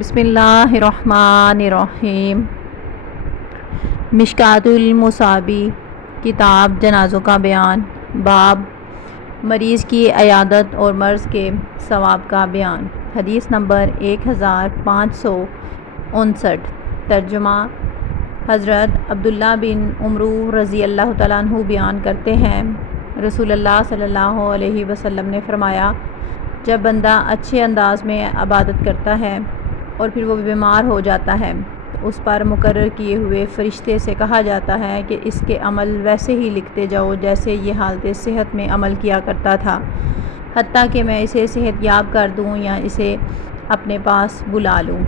بسم اللہ الرحمن الرحیم۔ مشکوٰۃ المصابیح، کتاب جنازوں کا بیان۔ باب مریض کی عیادت اور مرض کے ثواب کا بیان۔ حدیث نمبر 1559۔ ترجمہ۔ حضرت عبداللہ بن عمرو رضی اللہ تعالیٰ عنہ بیان کرتے ہیں، رسول اللہ صلی اللہ علیہ وسلم نے فرمایا، جب بندہ اچھے انداز میں عبادت کرتا ہے اور پھر وہ بیمار ہو جاتا ہے تو اس پر مقرر کیے ہوئے فرشتے سے کہا جاتا ہے کہ اس کے عمل ویسے ہی لکھتے جاؤ جیسے یہ حالت صحت میں عمل کیا کرتا تھا، حتیٰ کہ میں اسے صحت یاب کر دوں یا اسے اپنے پاس بلا لوں۔